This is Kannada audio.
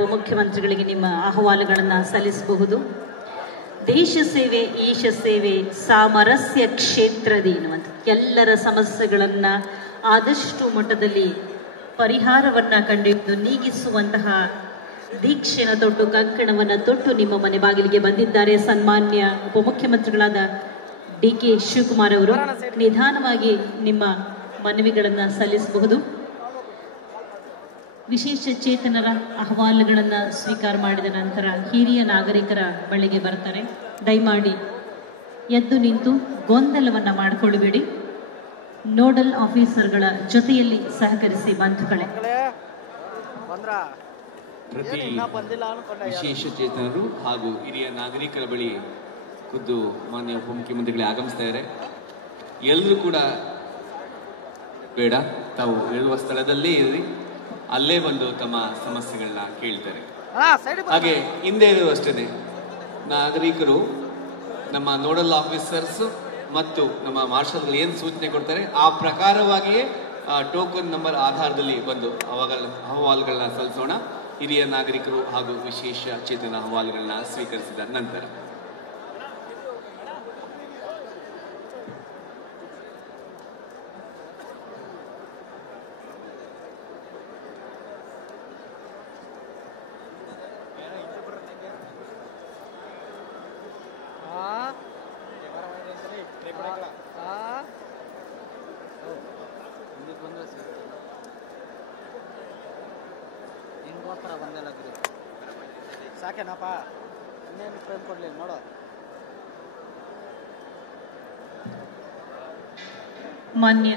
ಉಪಮುಖ್ಯಮಂತ್ರಿಗಳಿಗೆ ನಿಮ್ಮ ಅಹವಾಲುಗಳನ್ನು ಸಲ್ಲಿಸಬಹುದು. ದೇಶ ಸೇವೆ ಈಶ ಸೇವೆ ಸಾಮರಸ್ಯ ಕ್ಷೇತ್ರದಿ ಎನ್ನುವಂಥ ಎಲ್ಲರ ಸಮಸ್ಯೆಗಳನ್ನು ಆದಷ್ಟು ಮಟ್ಟದಲ್ಲಿ ಪರಿಹಾರವನ್ನು ಕಂಡುಹಿಡಿದು ನೀಗಿಸುವಂತಹ ದೀಕ್ಷೆನ ತೊಟ್ಟು ಕಂಕಣವನ್ನು ತೊಟ್ಟು ನಿಮ್ಮ ಮನೆ ಬಾಗಿಲಿಗೆ ಬಂದಿದ್ದಾರೆ ಸನ್ಮಾನ್ಯ ಉಪಮುಖ್ಯಮಂತ್ರಿಗಳಾದ DK ಶಿವಕುಮಾರ್ ಅವರು. ನಿಧಾನವಾಗಿ ನಿಮ್ಮ ಮನವಿಗಳನ್ನು ಸಲ್ಲಿಸಬಹುದು. ವಿಶೇಷ ಚೇತನರ ಅಹವಾಲುಗಳನ್ನು ಸ್ವೀಕಾರ ಮಾಡಿದ ನಂತರ ಹಿರಿಯ ನಾಗರಿಕರ ಬಳಿಗೆ ಬರ್ತಾರೆ. ದಯಮಾಡಿ ಎದ್ದು ನಿಂತು ಗೊಂದಲವನ್ನು ಮಾಡಿಕೊಳ್ಳಬೇಡಿ. ನೋಡಲ್ ಆಫೀಸರ್ಗಳ ಜೊತೆಯಲ್ಲಿ ಸಹಕರಿಸಿ ಬಂಧುಗಳೇ. ಪ್ರತಿ ವಿಶೇಷ ಚೇತನರು ಹಾಗೂ ಹಿರಿಯ ನಾಗರಿಕರ ಬಳಿ ಖುದ್ದು ಮಾನ್ಯ ಉಪಮುಖ್ಯಮಂತ್ರಿಗಳೇ ಆಗಮಿಸ್ತಾ ಇದ್ದಾರೆ. ಎಲ್ಲರೂ ಕೂಡ ಬೇಡ, ತಾವು ಹೇಳುವ ಸ್ಥಳದಲ್ಲೇ ಇರಿ, ಅಲ್ಲೇ ಬಂದು ತಮ್ಮ ಸಮಸ್ಯೆಗಳನ್ನ ಕೇಳ್ತಾರೆ. ಹಾಗೆ ಹಿಂದೆ ಅಷ್ಟೇ ನಾಗರಿಕರು ನಮ್ಮ ನೋಡಲ್ ಆಫೀಸರ್ಸ್ ಮತ್ತು ನಮ್ಮ ಮಾರ್ಷಲ್ಗಳು ಏನು ಸೂಚನೆ ಕೊಡ್ತಾರೆ ಆ ಪ್ರಕಾರವಾಗಿಯೇ ಟೋಕನ್ ನಂಬರ್ ಆಧಾರದಲ್ಲಿ ಬಂದು ಅಹವಾಲುಗಳನ್ನ ಸಲ್ಲಿಸೋಣ. ಹಿರಿಯ ನಾಗರಿಕರು ಹಾಗೂ ವಿಶೇಷ ಚೇತನ ಅಹವಾಲುಗಳನ್ನ ಸ್ವೀಕರಿಸಿದ ನಂತರ ಸಾಕೇನಪ್ಪ, ಇನ್ನೇನು ಫ್ರೇಮ್ ಕೊಡ್ಲಿಲ್ಲ ನೋಡು. ಮಾನ್ಯ